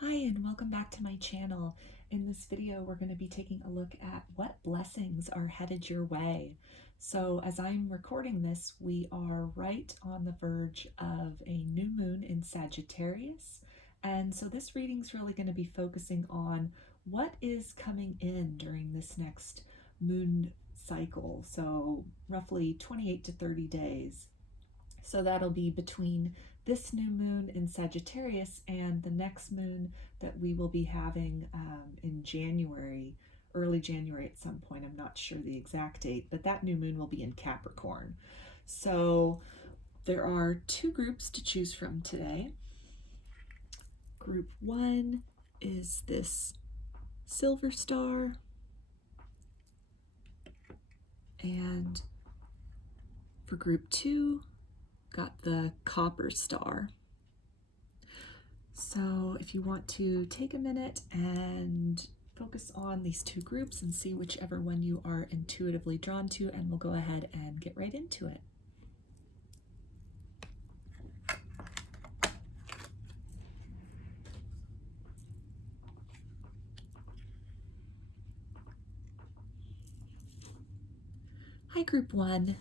Hi, and welcome back to my channel. In this video, we're going to be taking a look at what blessings are headed your way. So as I'm recording this, we are right on the verge of a new moon in Sagittarius. And so this reading's really going to be focusing on what is coming in during this next moon cycle. So roughly 28 to 30 days. So that'll be between this new moon in Sagittarius and the next moon that we will be having in January, early January at some point. I'm not sure the exact date, but that new moon will be in Capricorn. So there are two groups to choose from today. Group 1 is this silver star, and for group 2, got the copper star. So if you want to take a minute and focus on these two groups and see whichever one you are intuitively drawn to, and we'll go ahead and get right into it. Hi, group 1.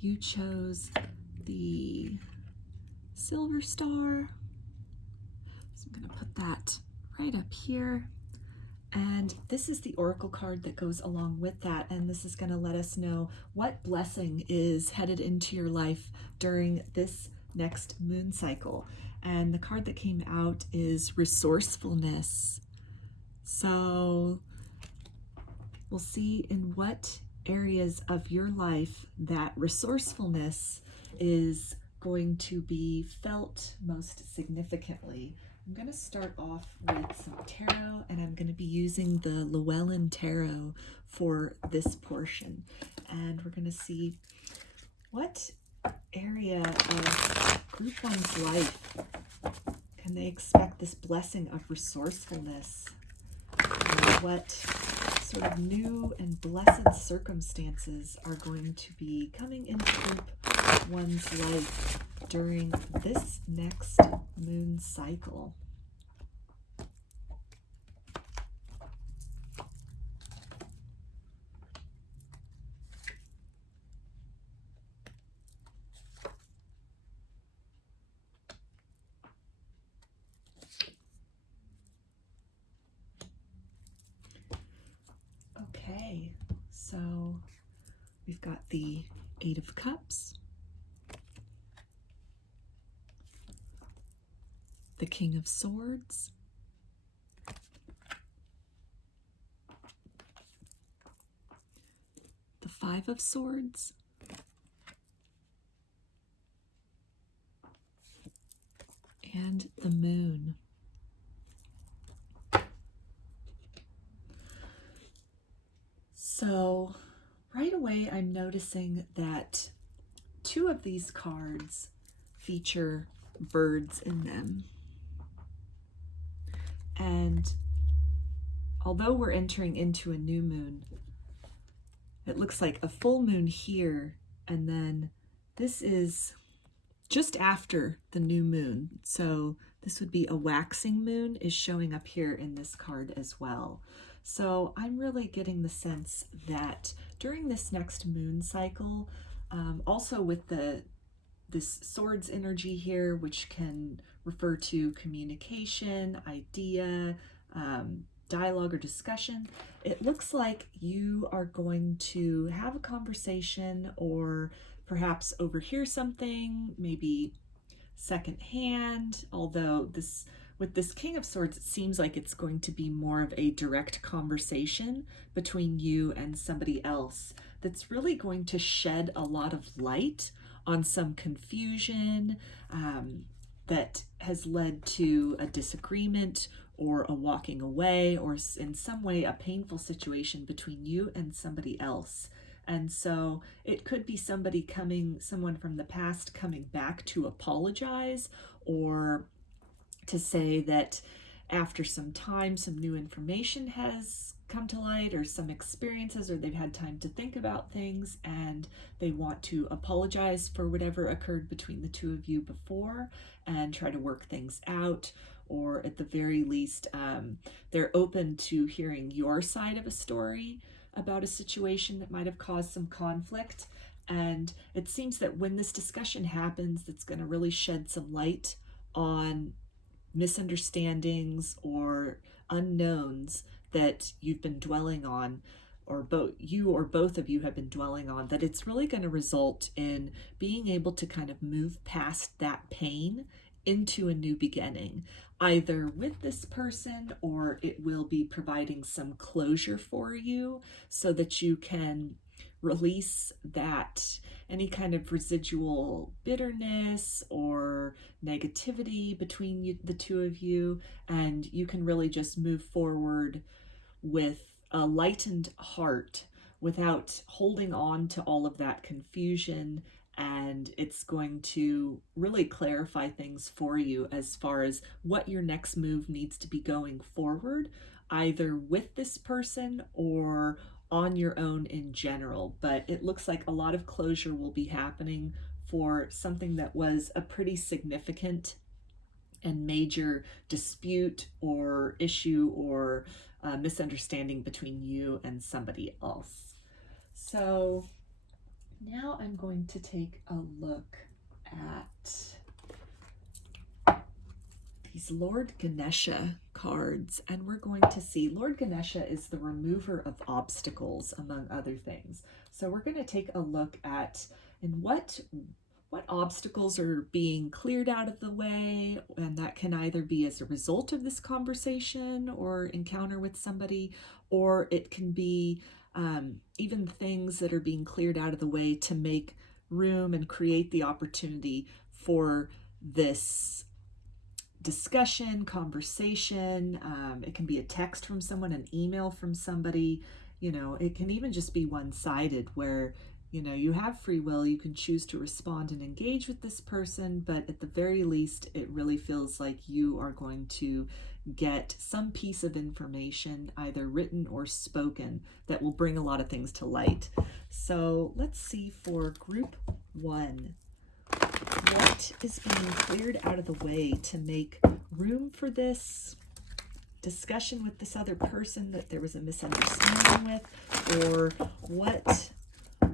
You chose the silver star. So I'm going to put that right up here. And this is the oracle card that goes along with that. And this is going to let us know what blessing is headed into your life during this next moon cycle. And the card that came out is resourcefulness. So we'll see in what areas of your life that resourcefulness is going to be felt most significantly. I'm going to start off with some tarot, and I'm going to be using the Llewellyn tarot for this portion. And we're going to see what area of group 1's life can they expect this blessing of resourcefulness. What sort of new and blessed circumstances are going to be coming into group 1's life during this next moon cycle. Okay, so we've got the 8 of Cups, the King of Swords, the 5 of Swords, and the Moon. So right away I'm noticing that 2 of these cards feature birds in them. And although we're entering into a new moon, it looks like a full moon here, and then this is just after the new moon. So this would be a waxing moon is showing up here in this card as well. So I'm really getting the sense that during this next moon cycle, also with this swords energy here, which can refer to communication, idea, dialogue or discussion, it looks like you are going to have a conversation or perhaps overhear something, maybe secondhand, although with this King of Swords, it seems like it's going to be more of a direct conversation between you and somebody else that's really going to shed a lot of light on some confusion that has led to a disagreement or a walking away, or in some way a painful situation between you and somebody else. And so it could be someone from the past coming back to apologize, or to say that after some time, some new information has come to light, or some experiences, or they've had time to think about things, and they want to apologize for whatever occurred between the two of you before and try to work things out. Or at the very least, they're open to hearing your side of a story about a situation that might have caused some conflict. And it seems that when this discussion happens, it's going to really shed some light on misunderstandings or unknowns that you've been dwelling on, or both of you have been dwelling on, that it's really going to result in being able to kind of move past that pain into a new beginning, either with this person, or it will be providing some closure for you so that you can release that any kind of residual bitterness or negativity between you, the two of you, and you can really just move forward with a lightened heart without holding on to all of that confusion. And it's going to really clarify things for you as far as what your next move needs to be going forward, either with this person or on your own in general. But it looks like a lot of closure will be happening for something that was a pretty significant and major dispute or issue or misunderstanding between you and somebody else. So now I'm going to take a look at these Lord Ganesha cards, and we're going to see Lord Ganesha is the remover of obstacles, among other things. So we're going to take a look at what obstacles are being cleared out of the way, and that can either be as a result of this conversation or encounter with somebody, or it can be even things that are being cleared out of the way to make room and create the opportunity for this discussion, conversation. It can be a text from someone, an email from somebody. It can even just be one-sided, where you have free will. You can choose to respond and engage with this person, but at the very least, it really feels like you are going to get some piece of information, either written or spoken, that will bring a lot of things to light. So let's see for group 1. What is being cleared out of the way to make room for this discussion with this other person that there was a misunderstanding with? Or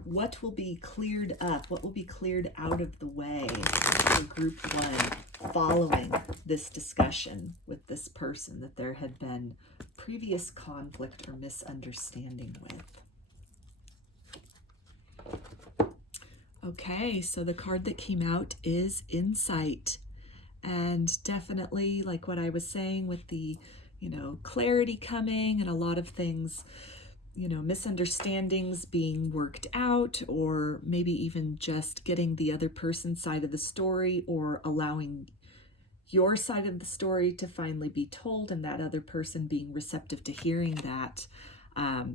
what will be cleared up? What will be cleared out of the way for group 1 following this discussion with this person that there had been previous conflict or misunderstanding with? Okay, so the card that came out is Insight. And definitely, like what I was saying with the, clarity coming and a lot of things, misunderstandings being worked out, or maybe even just getting the other person's side of the story, or allowing your side of the story to finally be told, and that other person being receptive to hearing that.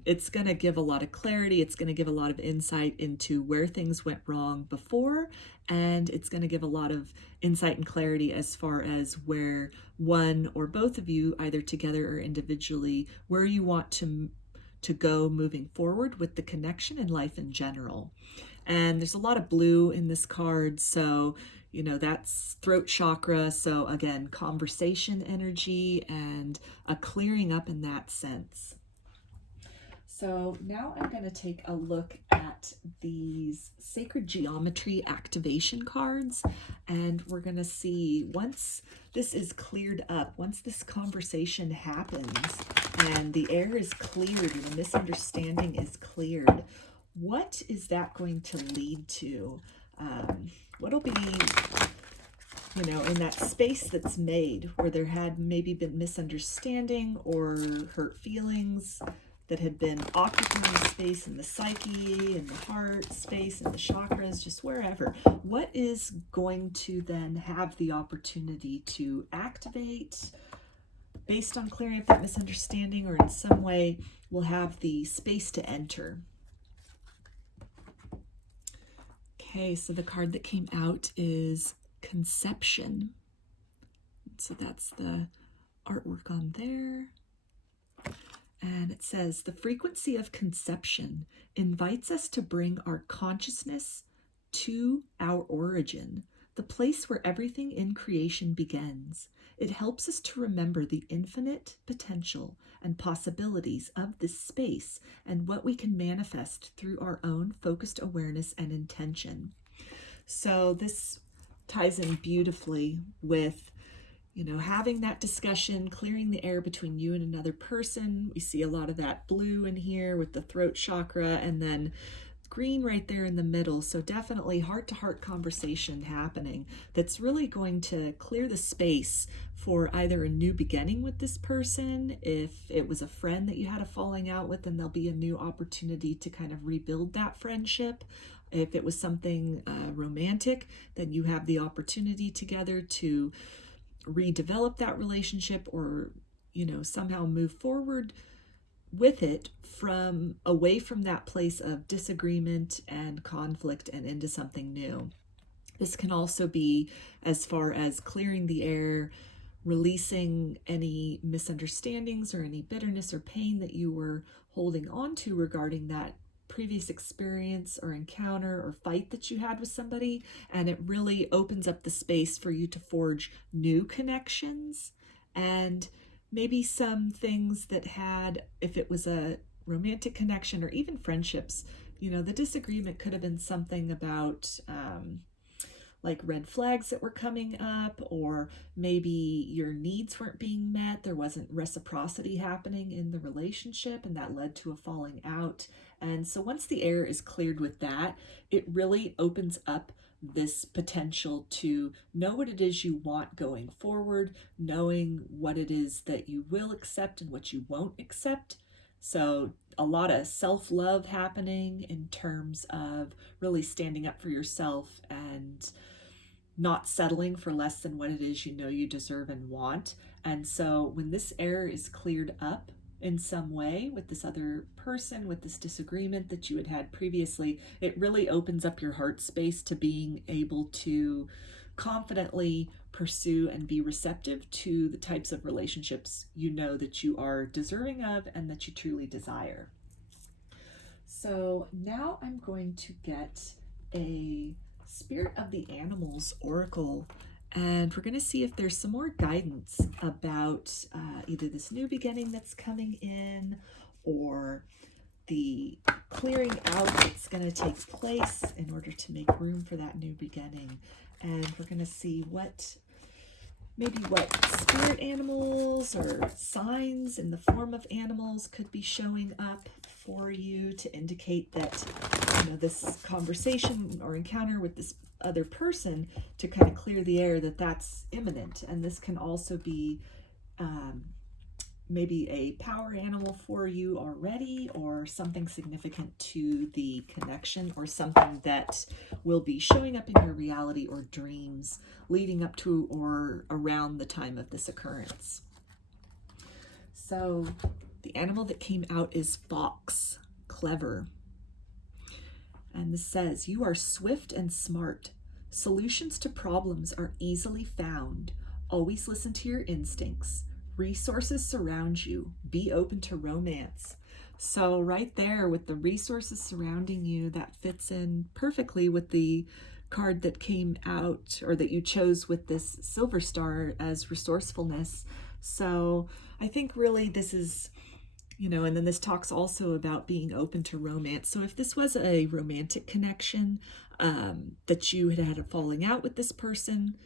It's going to give a lot of clarity. It's going to give a lot of insight into where things went wrong before, and it's going to give a lot of insight and clarity as far as where one or both of you, either together or individually, where you want to go moving forward with the connection and life in general. And there's a lot of blue in this card, so that's throat chakra. So again, conversation energy and a clearing up in that sense. So now I'm going to take a look at these sacred geometry activation cards, and we're going to see, once this is cleared up, once this conversation happens and the air is cleared and the misunderstanding is cleared, what is that going to lead to? What'll be, in that space that's made where there had maybe been misunderstanding or hurt feelings that had been occupying the space in the psyche, in the heart space, in the chakras, just wherever. What is going to then have the opportunity to activate based on clearing up that misunderstanding, or in some way will have the space to enter? Okay, so the card that came out is Conception. So that's the artwork on there. And it says, the frequency of conception invites us to bring our consciousness to our origin, the place where everything in creation begins. It helps us to remember the infinite potential and possibilities of this space and what we can manifest through our own focused awareness and intention. So this ties in beautifully with, having that discussion, clearing the air between you and another person. We see a lot of that blue in here with the throat chakra, and then green right there in the middle. So definitely heart-to-heart conversation happening that's really going to clear the space for either a new beginning with this person. If it was a friend that you had a falling out with, then there'll be a new opportunity to kind of rebuild that friendship. If it was something romantic, then you have the opportunity together to redevelop that relationship, or somehow move forward with it from away from that place of disagreement and conflict and into something new. This can also be as far as clearing the air, releasing any misunderstandings or any bitterness or pain that you were holding on to regarding that previous experience or encounter or fight that you had with somebody. And it really opens up the space for you to forge new connections, and maybe some things that had, if it was a romantic connection or even friendships, the disagreement could have been something about like red flags that were coming up, or maybe your needs weren't being met. There wasn't reciprocity happening in the relationship, and that led to a falling out. And so once the air is cleared with that, it really opens up this potential to know what it is you want going forward, knowing what it is that you will accept and what you won't accept. So a lot of self-love happening in terms of really standing up for yourself and not settling for less than what it is you deserve and want. And so when this air is cleared up in some way with this other person, with this disagreement that you had previously, it really opens up your heart space to being able to confidently pursue and be receptive to the types of relationships that you are deserving of and that you truly desire. So now I'm going to get a Spirit of the Animals Oracle, and we're going to see if there's some more guidance about either this new beginning that's coming in, or the clearing out that's going to take place in order to make room for that new beginning. And we're going to see what spirit animals or signs in the form of animals could be showing up for you to indicate that this conversation or encounter with this other person, to kind of clear the air, that's imminent. And this can also be maybe a power animal for you already, or something significant to the connection, or something that will be showing up in your reality or dreams leading up to or around the time of this occurrence. So the animal that came out is fox, clever. And this says, you are swift and smart. Solutions to problems are easily found. Always listen to your instincts. Resources surround you. Be open to romance. So right there with the resources surrounding you, that fits in perfectly with the card that came out, or that you chose with this silver star, as resourcefulness. So I think really this is, and then this talks also about being open to romance. So if this was a romantic connection that you had a falling out with this person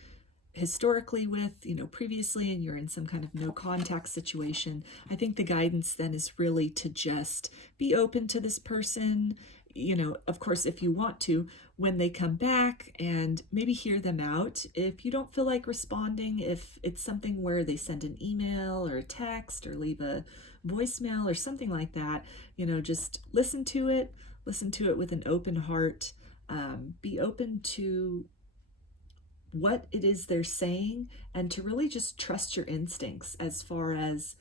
historically with, previously, and you're in some kind of no contact situation, I think the guidance then is really to just be open to this person, of course, if you want to, when they come back, and maybe hear them out. If you don't feel like responding, if it's something where they send an email or a text or leave a voicemail or something like that, just listen to it with an open heart. Be open to what it is they're saying, and to really just trust your instincts as far as,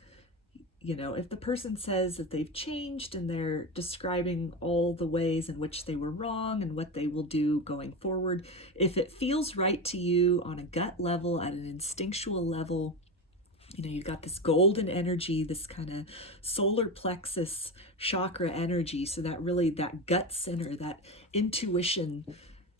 if the person says that they've changed and they're describing all the ways in which they were wrong and what they will do going forward, if it feels right to you on a gut level, at an instinctual level, You've got this golden energy, this kind of solar plexus chakra energy. So that really, that gut center, that intuition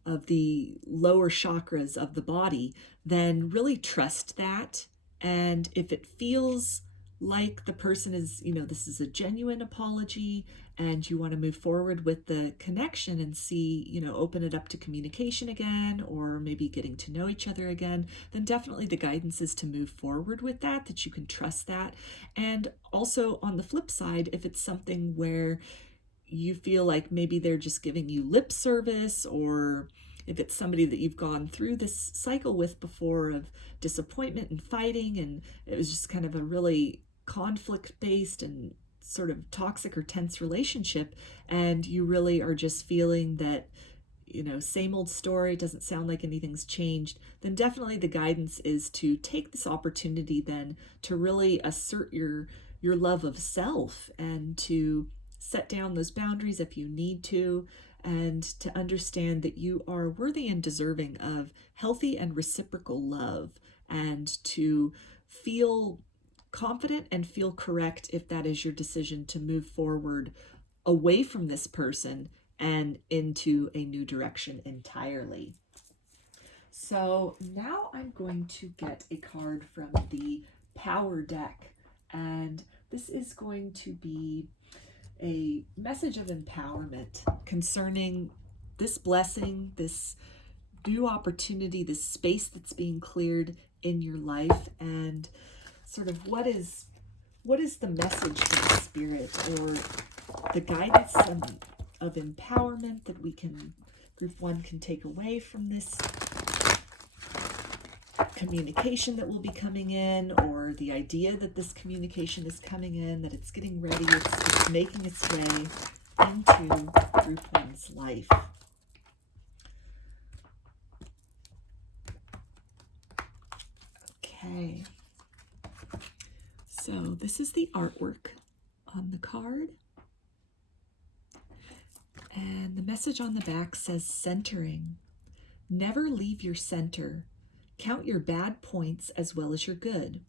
of the lower chakras of the body, then really trust that. And if it feels like the person is, this is a genuine apology and you want to move forward with the connection and see, open it up to communication again, or maybe getting to know each other again, then definitely the guidance is to move forward with that you can trust that. And also on the flip side, if it's something where you feel like maybe they're just giving you lip service, or if it's somebody that you've gone through this cycle with before of disappointment and fighting, and it was just kind of a really conflict-based and sort of toxic or tense relationship, and you really are just feeling that, same old story, doesn't sound like anything's changed, then definitely the guidance is to take this opportunity then to really assert your love of self, and to set down those boundaries if you need to, and to understand that you are worthy and deserving of healthy and reciprocal love, and to feel confident and feel correct if that is your decision to move forward away from this person and into a new direction entirely. So now I'm going to get a card from the Power deck, and this is going to be a message of empowerment concerning this blessing, this new opportunity, this space that's being cleared in your life, and sort of what is the message from Spirit, or the guidance of empowerment that Group 1 can take away from this communication that will be coming in, or the idea that this communication is coming in, that it's getting ready, it's making its way into Group 1's life. Okay. So this is the artwork on the card. And the message on the back says centering. Never leave your center. Count your bad points as well as your good.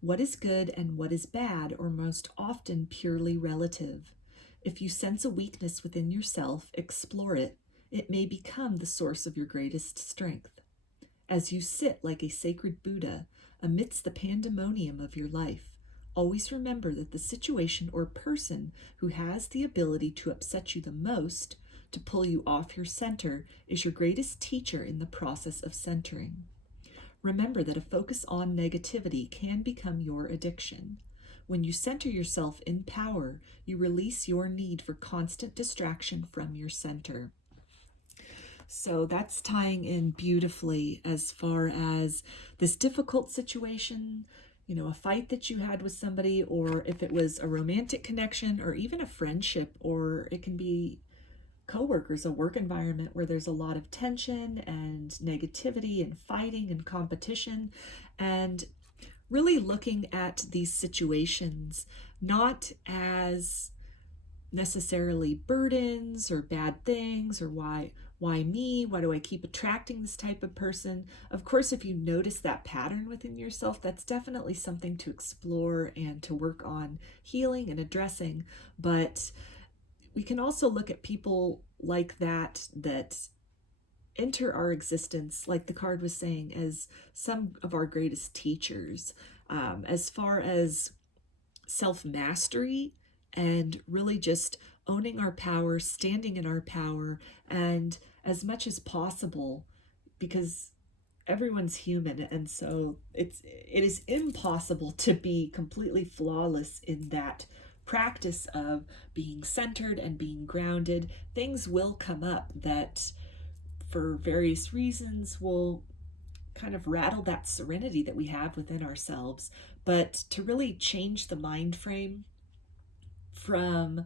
What is good and what is bad are most often purely relative. If you sense a weakness within yourself, explore it. It may become the source of your greatest strength. As you sit like a sacred Buddha amidst the pandemonium of your life, always remember that the situation or person who has the ability to upset you the most, to pull you off your center, is your greatest teacher in the process of centering. Remember that a focus on negativity can become your addiction. When you center yourself in power, you release your need for constant distraction from your center. So that's tying in beautifully as far as this difficult situation, a fight that you had with somebody, or if it was a romantic connection, or even a friendship, or it can be coworkers, a work environment where there's a lot of tension and negativity and fighting and competition, and really looking at these situations not as necessarily burdens or bad things, or why me? Why do I keep attracting this type of person? Of course, if you notice that pattern within yourself, that's definitely something to explore and to work on healing and addressing. But we can also look at people like that enter our existence, like the card was saying, as some of our greatest teachers, as far as self-mastery and really just owning our power, standing in our power, and as much as possible, because everyone's human, and so it is impossible to be completely flawless in that practice of being centered and being grounded. Things will come up that for various reasons will kind of rattle that serenity that we have within ourselves. But to really change the mind frame from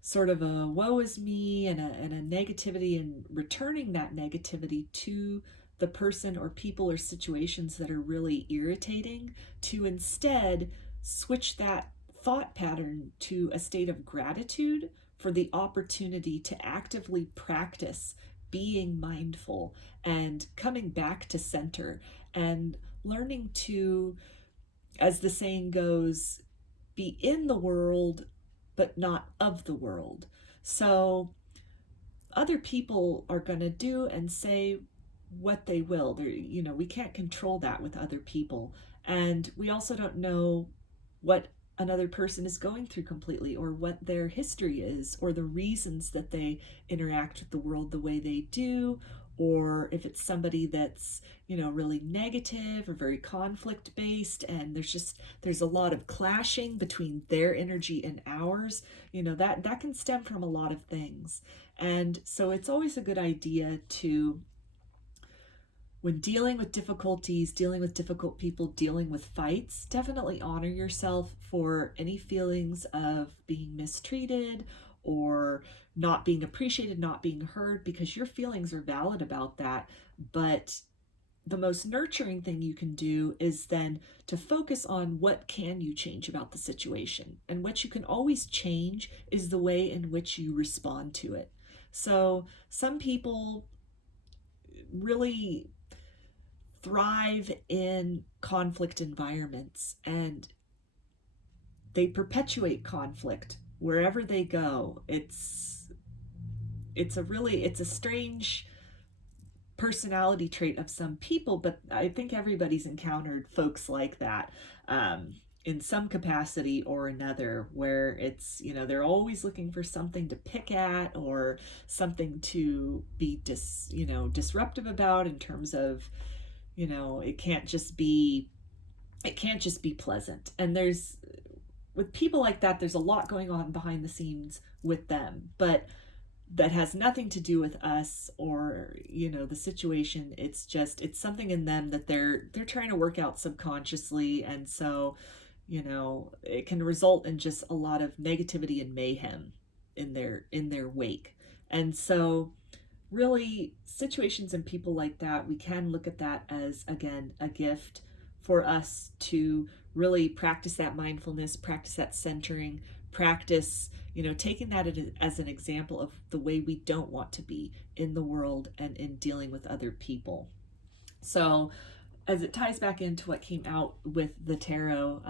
sort of a woe is me and a negativity, and returning that negativity to the person or people or situations that are really irritating, to instead switch that thought pattern to a state of gratitude for the opportunity to actively practice being mindful and coming back to center, and learning to as the saying goes, be in the world, but not of the world. So other people are going to do and say what they will. We can't control that with other people. And we also don't know what another person is going through completely, or what their history is, or the reasons that they interact with the world the way they do, or if it's somebody that's, really negative or very conflict based, and there's a lot of clashing between their energy and ours. That can stem from a lot of things. And so it's always a good idea to, when dealing with difficulties, dealing with difficult people, dealing with fights, definitely honor yourself for any feelings of being mistreated or not being appreciated, not being heard, because your feelings are valid about that. But the most nurturing thing you can do is then to focus on what can you change about the situation. And what you can always change is the way in which you respond to it. So some people really thrive in conflict environments, and they perpetuate conflict wherever they go. It's a strange personality trait of some people, but I think everybody's encountered folks like that in some capacity or another, where it's, they're always looking for something to pick at, or something to be disruptive about, in terms of, it can't just be pleasant. And with people like that, there's a lot going on behind the scenes with them, but that has nothing to do with us or, the situation. It's something in them that they're trying to work out subconsciously. And so, it can result in just a lot of negativity and mayhem in their wake. And so really, situations and people like that, we can look at that as, again, a gift for us to really practice that mindfulness, practice that centering, practice, taking that as an example of the way we don't want to be in the world and in dealing with other people. So as it ties back into what came out with the tarot,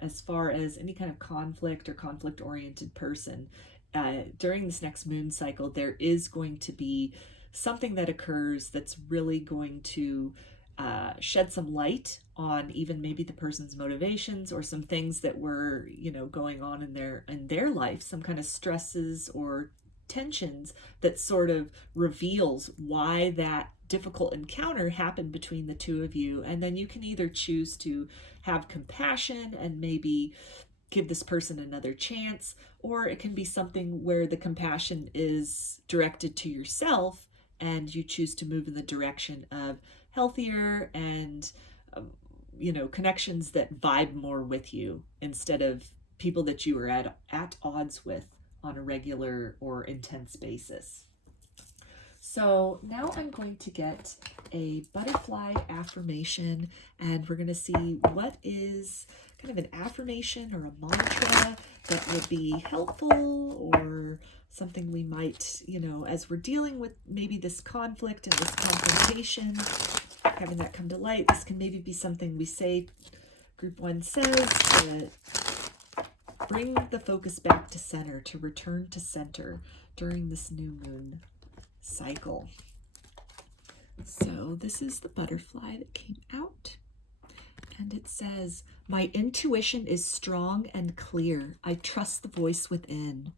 as far as any kind of conflict or conflict-oriented person, during this next moon cycle, there is going to be something that occurs that's really going to shed some light on even maybe the person's motivations, or some things that were, going on in their life, some kind of stresses or tensions that sort of reveals why that difficult encounter happened between the two of you. And then you can either choose to have compassion and maybe give this person another chance, or it can be something where the compassion is directed to yourself and you choose to move in the direction of healthier and connections that vibe more with you, instead of people that you are at odds with on a regular or intense basis. So now I'm going to get a butterfly affirmation, and we're going to see what is kind of an affirmation or a mantra that would be helpful, or something we might, as we're dealing with maybe this conflict and this confrontation, having that come to light. This can maybe be something we say, group 1 says, to bring the focus back to center, to return to center during this new moon cycle. So this is the butterfly that came out, and it says, my intuition is strong and clear. I trust the voice within.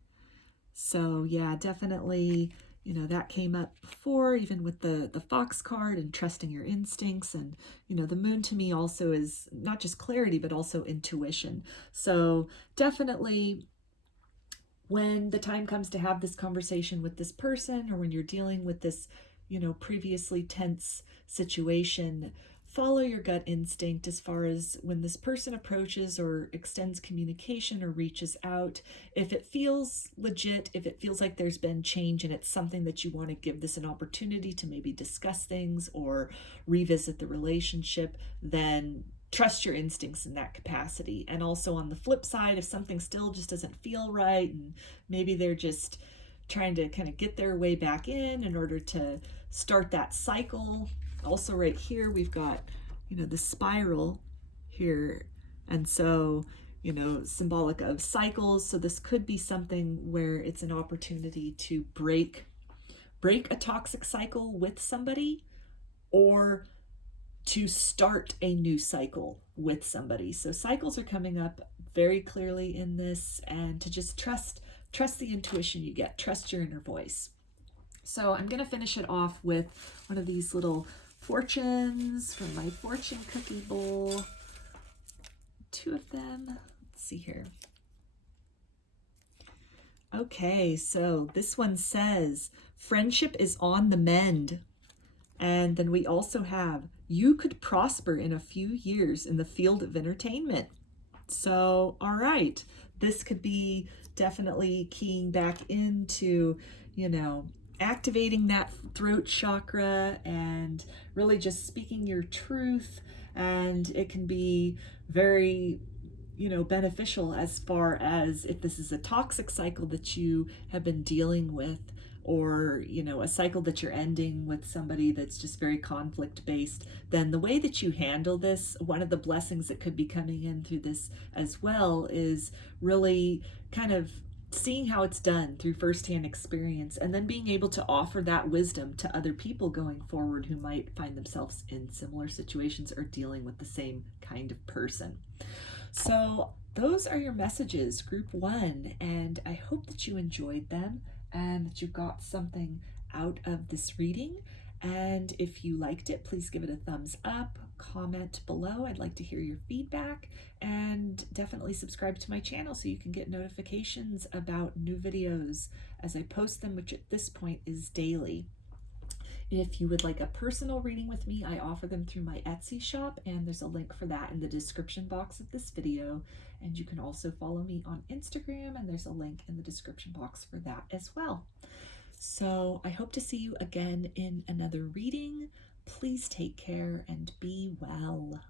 So yeah, definitely, that came up before, even with the fox card and trusting your instincts. And, the moon to me also is not just clarity, but also intuition. So definitely, when the time comes to have this conversation with this person, or when you're dealing with this, previously tense situation, follow your gut instinct as far as when this person approaches or extends communication or reaches out. If it feels legit, if it feels like there's been change and it's something that you want to give this an opportunity to maybe discuss things or revisit the relationship, then trust your instincts in that capacity. And also on the flip side, if something still just doesn't feel right, and maybe they're just trying to kind of get their way back in order to start that cycle. Also right here, we've got, the spiral here And so, you know, symbolic of cycles. So this could be something where it's an opportunity to break a toxic cycle with somebody, or to start a new cycle with somebody. So cycles are coming up very clearly in this, and to just trust the intuition you get, trust your inner voice. So I'm going to finish it off with one of these little fortunes from my fortune cookie bowl. 2 of them. Let's see here. Okay, so this one says, friendship is on the mend. And then we also have, you could prosper in a few years in the field of entertainment. So, all right, this could be definitely keying back into, you know, activating that throat chakra and really just speaking your truth. And it can be very, you know, beneficial as far as if this is a toxic cycle that you have been dealing with, or, you know, a cycle that you're ending with somebody that's just very conflict based, then the way that you handle this, one of the blessings that could be coming in through this as well, is really kind of seeing how it's done through firsthand experience, and then being able to offer that wisdom to other people going forward who might find themselves in similar situations or dealing with the same kind of person. So those are your messages, group 1, and I hope that you enjoyed them and that you got something out of this reading. And if you liked it, please give it a thumbs up, comment below. I'd like to hear your feedback, and definitely subscribe to my channel so you can get notifications about new videos as I post them, which at this point is daily. If you would like a personal reading with me, I offer them through my Etsy shop, and there's a link for that in the description box of this video. And you can also follow me on Instagram, and there's a link in the description box for that as well. So I hope to see you again in another reading. Please take care and be well.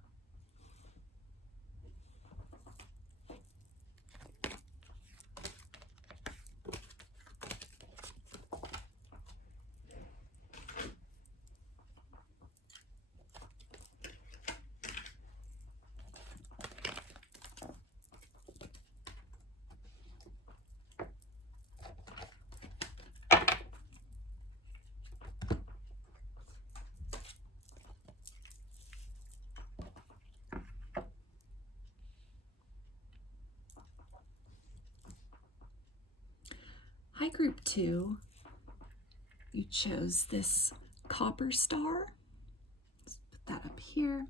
Hi, group 2. You chose this copper star. Let's put that up here.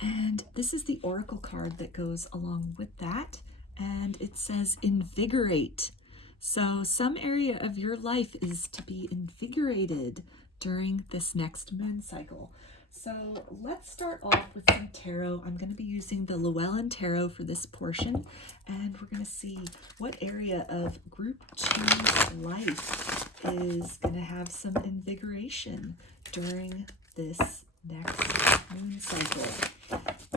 And this is the oracle card that goes along with that. And it says invigorate. So some area of your life is to be invigorated during this next moon cycle. So let's start off with some tarot. I'm going to be using the Llewellyn tarot for this portion, and we're going to see what area of group 2's life is going to have some invigoration during this next moon cycle.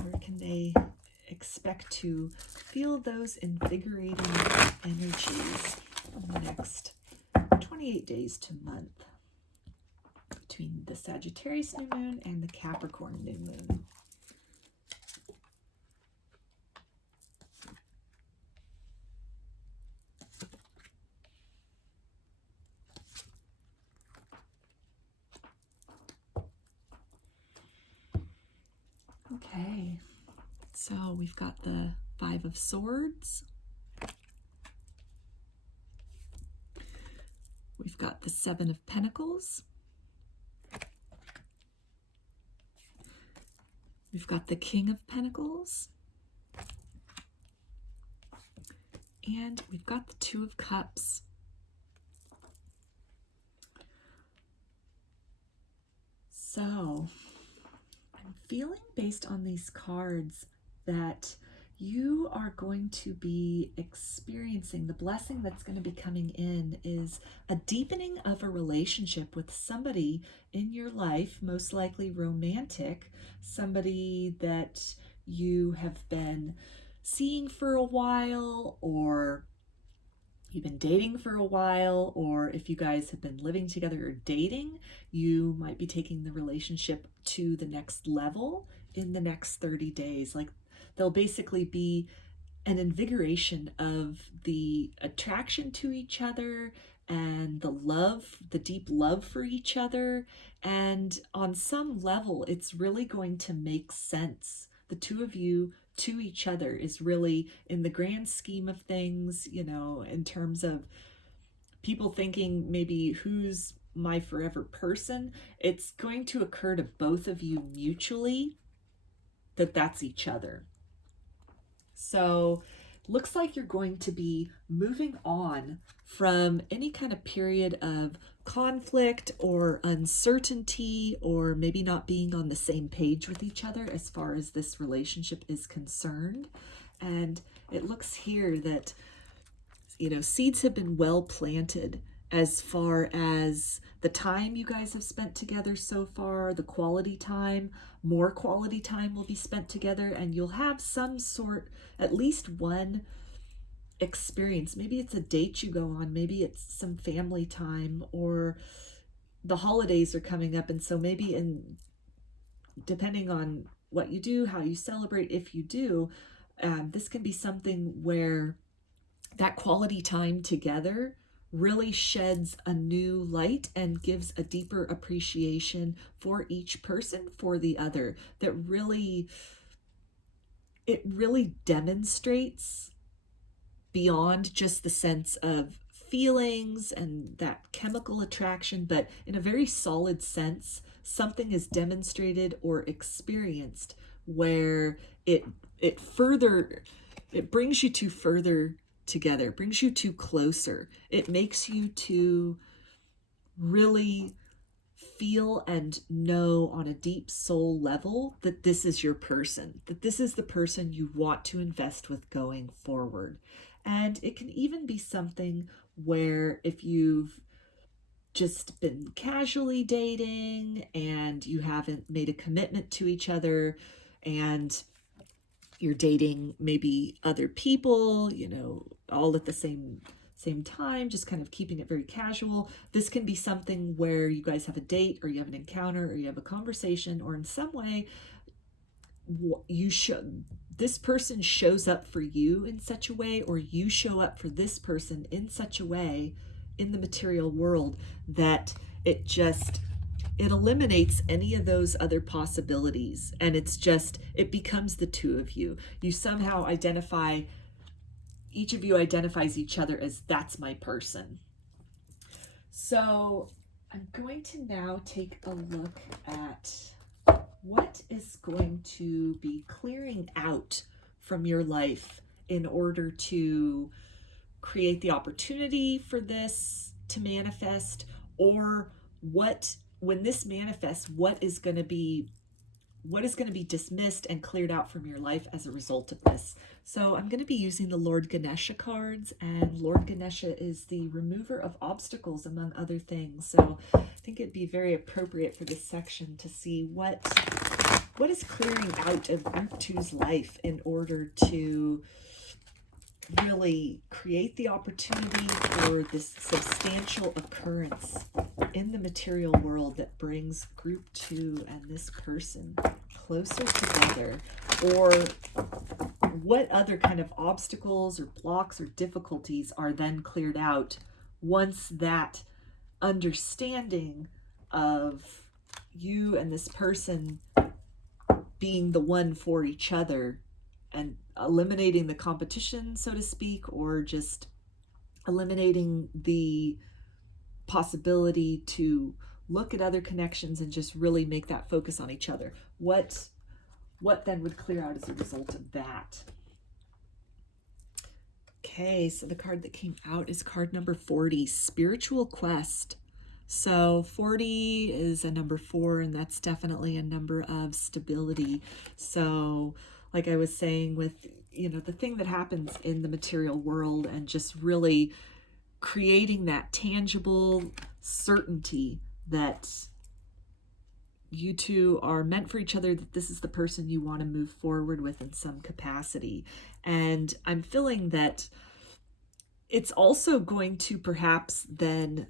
Where can they expect to feel those invigorating energies in the next 28 days to month between the Sagittarius new moon and the Capricorn new moon? Okay, so we've got the 5 of Swords. We've got the 7 of Pentacles. We've got the King of Pentacles. And we've got the 2 of Cups. So I'm feeling, based on these cards, that you are going to be experiencing, the blessing that's going to be coming in is a deepening of a relationship with somebody in your life, most likely romantic, somebody that you have been seeing for a while, or you've been dating for a while, or if you guys have been living together or dating, you might be taking the relationship to the next level in the next 30 days. Like, There'll basically be an invigoration of the attraction to each other and the love, the deep love for each other. And on some level, it's really going to make sense. The two of you to each other is really, in the grand scheme of things, you know, in terms of people thinking maybe who's my forever person, it's going to occur to both of you mutually that that's each other. So looks like you're going to be moving on from any kind of period of conflict or uncertainty, or maybe not being on the same page with each other as far as this relationship is concerned. And it looks here that, you know, seeds have been well planted as far as the time you guys have spent together so far, the quality time. More quality time will be spent together, and you'll have some sort, at least one experience. Maybe it's a date you go on, maybe it's some family time, or the holidays are coming up, and so maybe, depending on what you do, how you celebrate, if you do, this can be something where that quality time together really sheds a new light and gives a deeper appreciation for each person, for the other, that really, it really demonstrates beyond just the sense of feelings and that chemical attraction, but in a very solid sense, something is demonstrated or experienced where it brings you to further together, brings you to closer. It makes you to really feel and know on a deep soul level that this is your person, that this is the person you want to invest with going forward. And it can even be something where if you've just been casually dating and you haven't made a commitment to each other, and you're dating maybe other people, you know, all at the same time, just kind of keeping it very casual. This can be something where you guys have a date, or you have an encounter, or you have a conversation, or in some way this person shows up for you in such a way, or you show up for this person in such a way in the material world that it eliminates any of those other possibilities. And it becomes the two of you. You somehow identify, each of you identifies each other as, that's my person. So I'm going to now take a look at what is going to be clearing out from your life in order to create the opportunity for this to manifest, or when this manifests, what is going to be dismissed and cleared out from your life as a result of this. So I'm going to be using the Lord Ganesha cards, and Lord Ganesha is the remover of obstacles, among other things. So I think it'd be very appropriate for this section to see what is clearing out of Group 2's life in order to really create the opportunity for this substantial occurrence in the material world that brings Group 2 and this person closer together. Or what other kind of obstacles or blocks or difficulties are then cleared out once that understanding of you and this person being the one for each other, and eliminating the competition, so to speak, or just eliminating the possibility to look at other connections and just really make that focus on each other. What then would clear out as a result of that? Okay, so the card that came out is card number 40, Spiritual Quest. So 40 is a number 4, and that's definitely a number of stability. So like I was saying, with, you know, the thing that happens in the material world, and just really creating that tangible certainty that you two are meant for each other, that this is the person you want to move forward with in some capacity. And I'm feeling that it's also going to perhaps then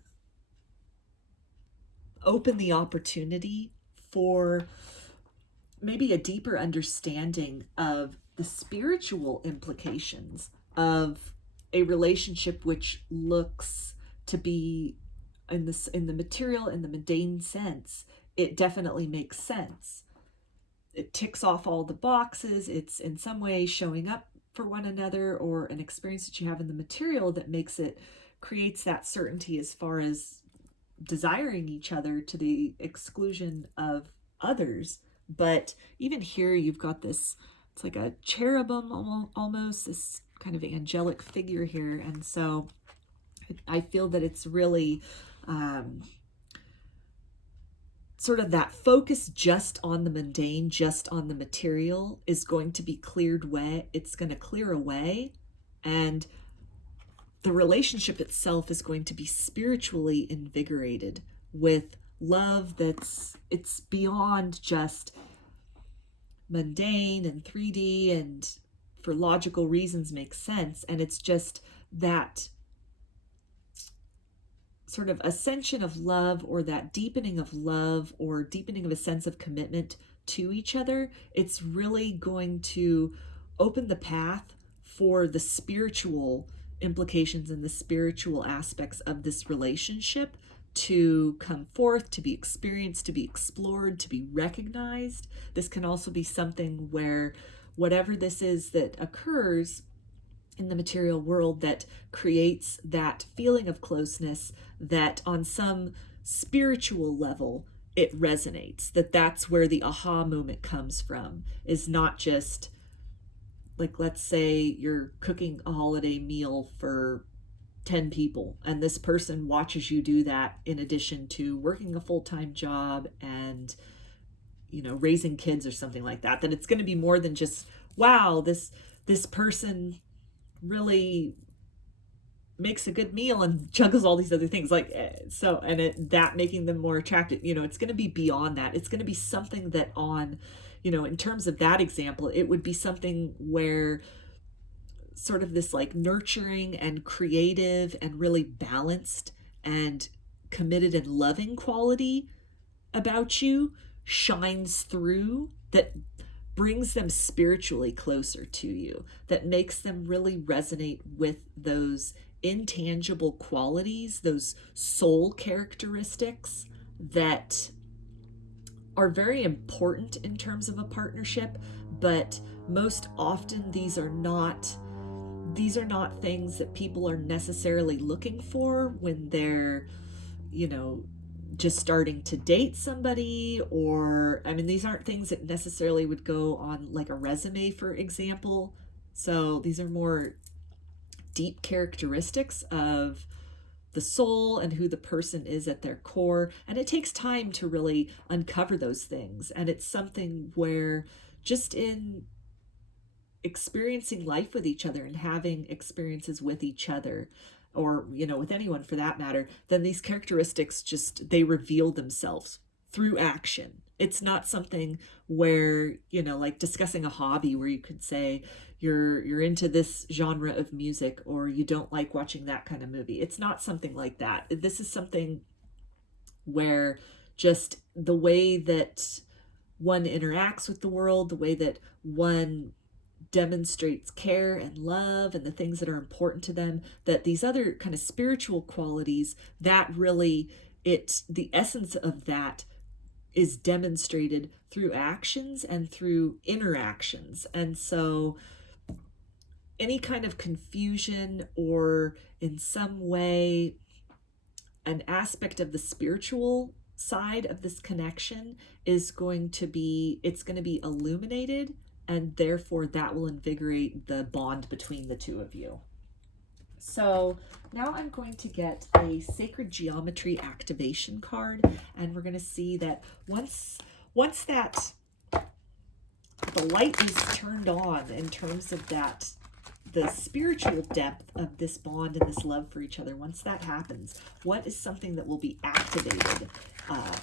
open the opportunity for maybe a deeper understanding of the spiritual implications of a relationship which looks to be in the material, in the mundane sense, it definitely makes sense. It ticks off all the boxes. It's in some way showing up for one another, or an experience that you have in the material that creates that certainty as far as desiring each other to the exclusion of others. But even here you've got this, it's like a cherubim almost, this kind of angelic figure here. And so I feel that it's really sort of that focus just on the mundane, just on the material is going to be cleared away. It's going to clear away, and the relationship itself is going to be spiritually invigorated with love it's beyond just mundane and 3D and for logical reasons makes sense. And it's just that sort of ascension of love, or that deepening of love, or deepening of a sense of commitment to each other. It's really going to open the path for the spiritual implications and the spiritual aspects of this relationship to come forth, to be experienced, to be explored, to be recognized. This can also be something where whatever this is that occurs in the material world that creates that feeling of closeness, that on some spiritual level it resonates, that's where the aha moment comes from, is not just like, let's say you're cooking a holiday meal for 10 people and this person watches you do that in addition to working a full-time job and raising kids or something like that, then it's going to be more than just, wow, this person really makes a good meal and juggles all these other things, like, so, and that making them more attractive. It's going to be beyond that. It's going to be something that on, in terms of that example, it would be something where sort of this like nurturing and creative and really balanced and committed and loving quality about you shines through, that brings them spiritually closer to you, that makes them really resonate with those intangible qualities, those soul characteristics that are very important in terms of a partnership. But most often these are not things that people are necessarily looking for when they're just starting to date somebody, or these aren't things that necessarily would go on like a resume, for example. So these are more deep characteristics of the soul and who the person is at their core, and it takes time to really uncover those things. And it's something where just in experiencing life with each other and having experiences with each other, or with anyone for that matter, then these characteristics they reveal themselves through action. It's not something where like discussing a hobby where you could say you're into this genre of music or you don't like watching that kind of movie. It's not something like that. This is something where just the way that one interacts with the world, the way that one demonstrates care and love and the things that are important to them, that these other kind of spiritual qualities, that really, the essence of that is demonstrated through actions and through interactions. And so any kind of confusion or in some way an aspect of the spiritual side of this connection is going to be illuminated, and therefore that will invigorate the bond between the two of you. So now I'm going to get a sacred geometry activation card, and we're going to see that once that the light is turned on in terms of that, the spiritual depth of this bond and this love for each other, once that happens, what is something that will be activated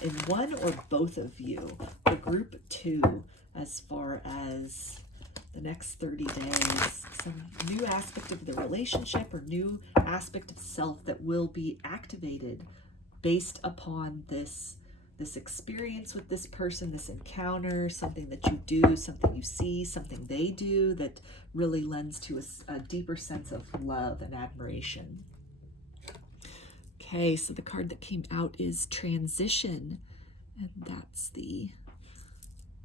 in one or both of you, the group 2, as far as the next 30 days, some new aspect of the relationship or new aspect of self that will be activated based upon this this experience with this person, this encounter, something that you do, something you see, something they do that really lends to a deeper sense of love and admiration. Okay, so the card that came out is Transition, and that's the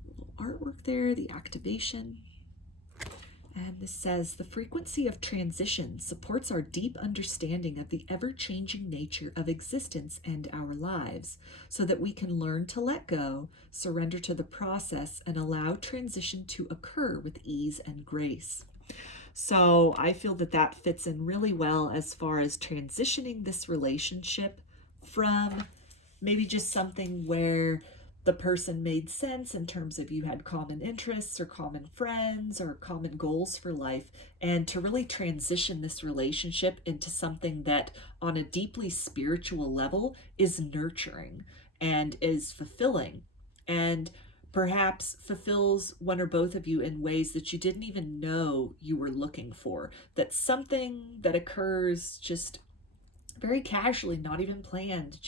little artwork there, the activation. And this says, the frequency of transition supports our deep understanding of the ever-changing nature of existence and our lives, so that we can learn to let go, surrender to the process, and allow transition to occur with ease and grace. So I feel that that fits in really well as far as transitioning this relationship from maybe just something where the person made sense in terms of you had common interests or common friends or common goals for life, and to really transition this relationship into something that on a deeply spiritual level is nurturing and is fulfilling, and perhaps fulfills one or both of you in ways that you didn't even know you were looking for. That's something that occurs just very casually, not even planned,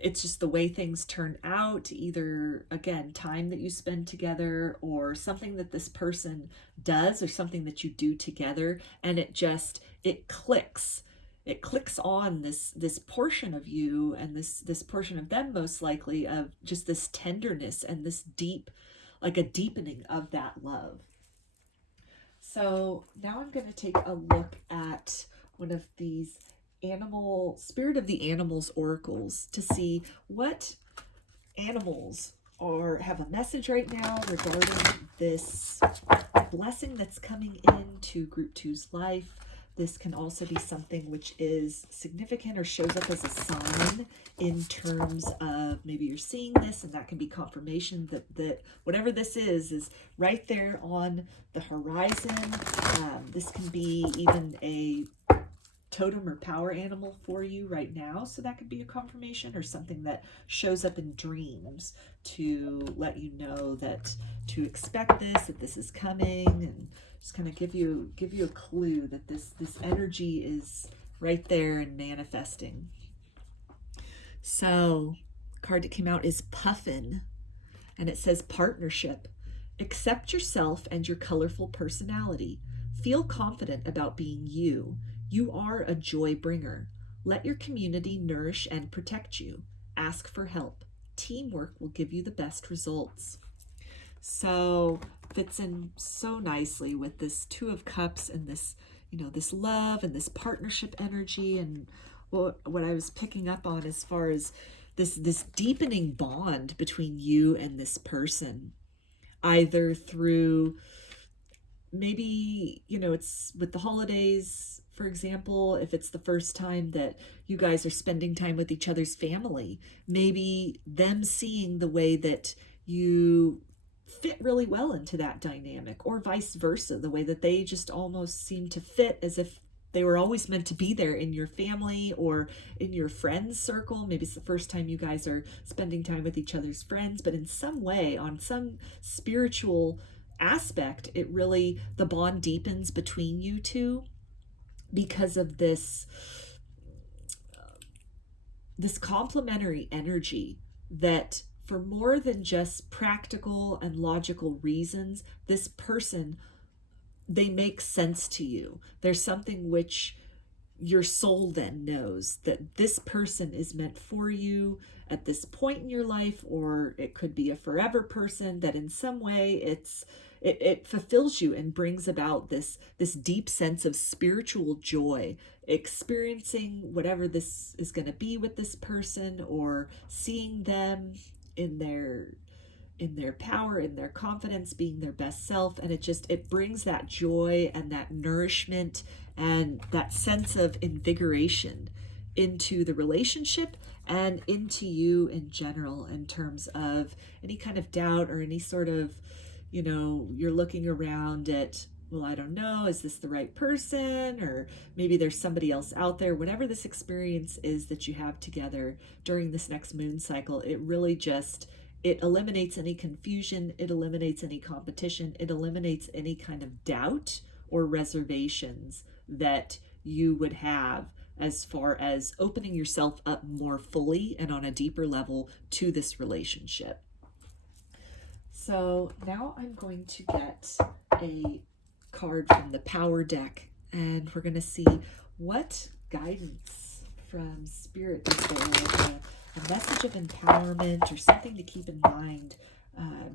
it's just the way things turn out, either, again, time that you spend together or something that this person does or something that you do together, and it clicks. It clicks on this portion of you and this portion of them, most likely, of just this tenderness and this deep, like a deepening of that love. So now I'm going to take a look at one of these Spirit of the Animals oracles to see what animals have a message right now regarding this blessing that's coming into Group 2's life. This can also be something which is significant or shows up as a sign in terms of maybe you're seeing this, and that can be confirmation that whatever this is right there on the horizon. This can be even a totem or power animal for you right now, so that could be a confirmation, or something that shows up in dreams to let you know that to expect this, that this is coming, and just kind of give you a clue that this energy is right there and manifesting. So the card that came out is Puffin, and it says partnership. Accept yourself and your colorful personality. Feel confident about being you. You are a joy bringer. Let your community nourish and protect you. Ask for help. Teamwork will give you the best results. So fits in so nicely with this Two of Cups and this, this love and this partnership energy, and what I was picking up on as far as this deepening bond between you and this person, either through maybe, it's with the holidays, for example, if it's the first time that you guys are spending time with each other's family, maybe them seeing the way that you fit really well into that dynamic, or vice versa, the way that they just almost seem to fit as if they were always meant to be there in your family or in your friends circle. Maybe it's the first time you guys are spending time with each other's friends, but in some way, on some spiritual aspect, the bond deepens between you two because of this complementary energy that, for more than just practical and logical reasons, this person, they make sense to you. There's something which your soul then knows that this person is meant for you at this point in your life, or it could be a forever person that in some way it fulfills you and brings about this deep sense of spiritual joy, experiencing whatever this is going to be with this person, or seeing them in their power, in their confidence, being their best self. And it brings that joy and that nourishment and that sense of invigoration into the relationship and into you in general, in terms of any kind of doubt or any sort of, you're looking around at, well, I don't know, is this the right person? Or maybe there's somebody else out there. Whatever this experience is that you have together during this next moon cycle, it really it eliminates any confusion, it eliminates any competition, it eliminates any kind of doubt or reservations that you would have as far as opening yourself up more fully and on a deeper level to this relationship. So now I'm going to get a card from the Power deck, and we're going to see what guidance from Spirit is there, a message of empowerment or something to keep in mind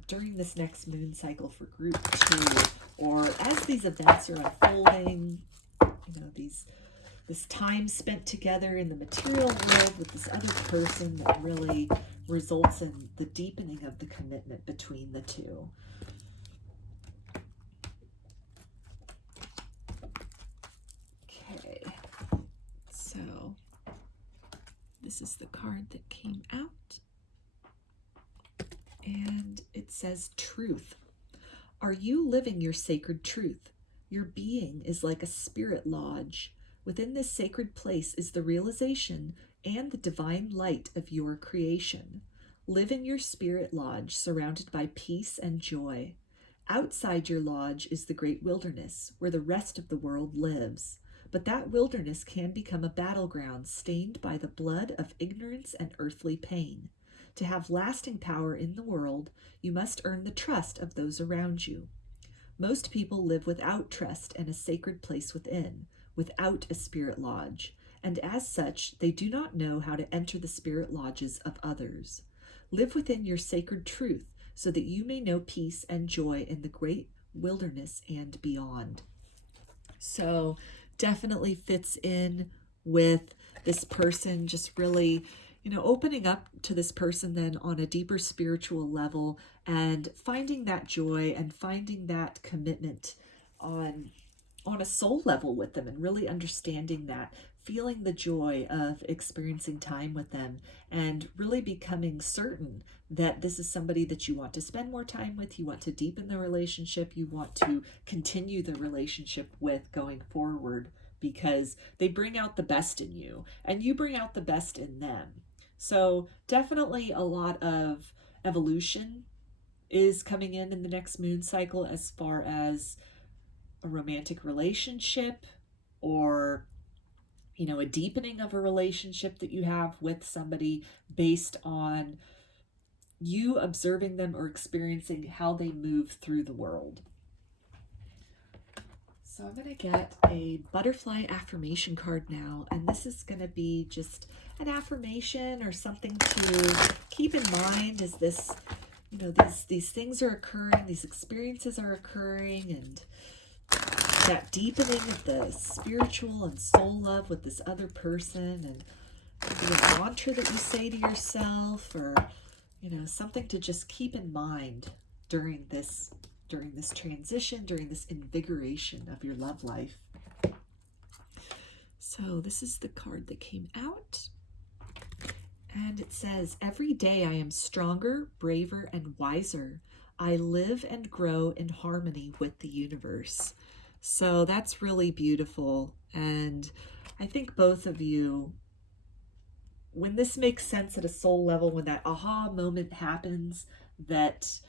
during this next moon cycle for group 2, or as these events are unfolding, you know, this time spent together in the material world with this other person that really results in the deepening of the commitment between the two. Okay, so this is the card that came out, and it says truth. Are you living your sacred truth? Your being is like a spirit lodge. Within this sacred place is the realization and the divine light of your creation. Live in your spirit lodge, surrounded by peace and joy. Outside your lodge is the great wilderness, where the rest of the world lives. But that wilderness can become a battleground stained by the blood of ignorance and earthly pain. To have lasting power in the world, you must earn the trust of those around you. Most people live without trust and a sacred place within, without a spirit lodge, and as such, they do not know how to enter the spirit lodges of others. Live within your sacred truth so that you may know peace and joy in the great wilderness and beyond. So definitely fits in with this person just really, you know, opening up to this person then on a deeper spiritual level and finding that joy and finding that commitment on a soul level with them, and really understanding that, feeling the joy of experiencing time with them, and really becoming certain that this is somebody that you want to spend more time with, you want to deepen the relationship, you want to continue the relationship with going forward, because they bring out the best in you and you bring out the best in them. So definitely a lot of evolution is coming in the next moon cycle, as far as a romantic relationship, or, you know, a deepening of a relationship that you have with somebody based on you observing them or experiencing how they move through the world. So I'm going to get a butterfly affirmation card now, and this is going to be just an affirmation or something to keep in mind as this, you know, these things are occurring, these experiences are occurring, and that deepening of the spiritual and soul love with this other person, and the mantra that you say to yourself, or, you know, something to just keep in mind during this transition, during this invigoration of your love life. So this is the card that came out, and it says, every day I am stronger, braver, and wiser. I live and grow in harmony with the universe. So that's really beautiful. And I think both of you, when this makes sense at a soul level, when that aha moment happens that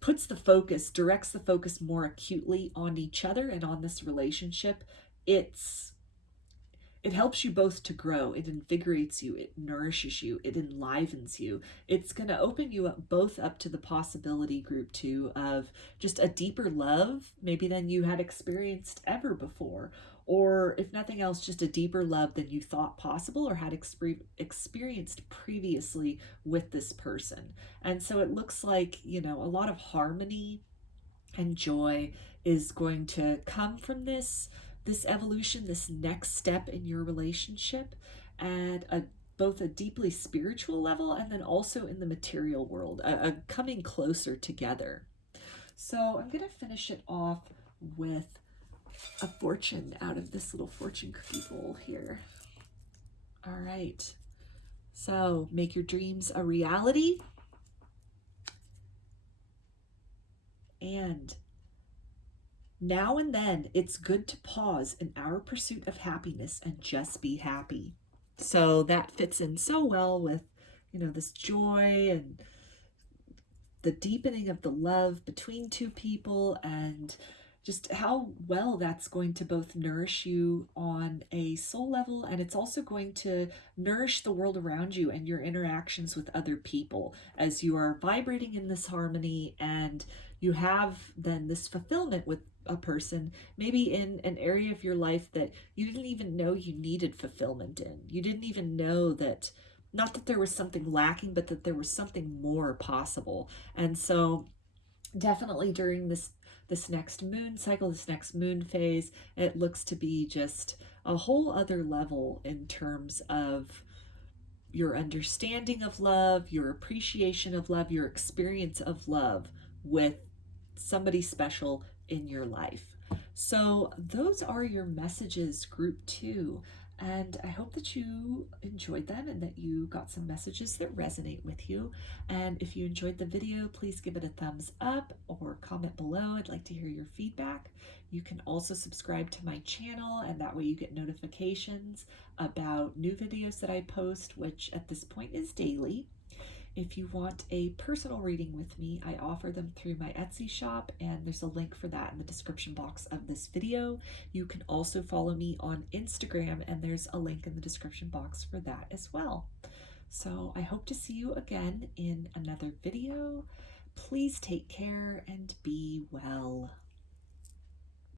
puts the focus, directs the focus more acutely on each other and on this relationship, it helps you both to grow. It invigorates you. It nourishes you. It enlivens you. It's going to open you up both up to the possibility, group 2, of just a deeper love, maybe than you had experienced ever before. Or if nothing else, just a deeper love than you thought possible or had experienced previously with this person. And so it looks like, you know, a lot of harmony and joy is going to come from this evolution, this next step in your relationship, at both a deeply spiritual level and then also in the material world, a coming closer together. So I'm going to finish it off with a fortune out of this little fortune cookie bowl here. All right. So make your dreams a reality. And now and then, it's good to pause in our pursuit of happiness and just be happy. So that fits in so well with, you know, this joy and the deepening of the love between two people, and just how well that's going to both nourish you on a soul level, and it's also going to nourish the world around you and your interactions with other people as you are vibrating in this harmony, and you have then this fulfillment with a person, maybe in an area of your life that you didn't even know you needed fulfillment in. You didn't even know that, not that there was something lacking, but that there was something more possible. And so definitely during this next moon cycle, this next moon phase, it looks to be just a whole other level in terms of your understanding of love, your appreciation of love, your experience of love with somebody special in your life. So those are your messages, group 2. And I hope that you enjoyed them and that you got some messages that resonate with you. And if you enjoyed the video, please give it a thumbs up or comment below. I'd like to hear your feedback. You can also subscribe to my channel, and that way you get notifications about new videos that I post, which at this point is daily. If you want a personal reading with me, I offer them through my Etsy shop, and there's a link for that in the description box of this video. You can also follow me on Instagram, and there's a link in the description box for that as well. So I hope to see you again in another video. Please take care and be well.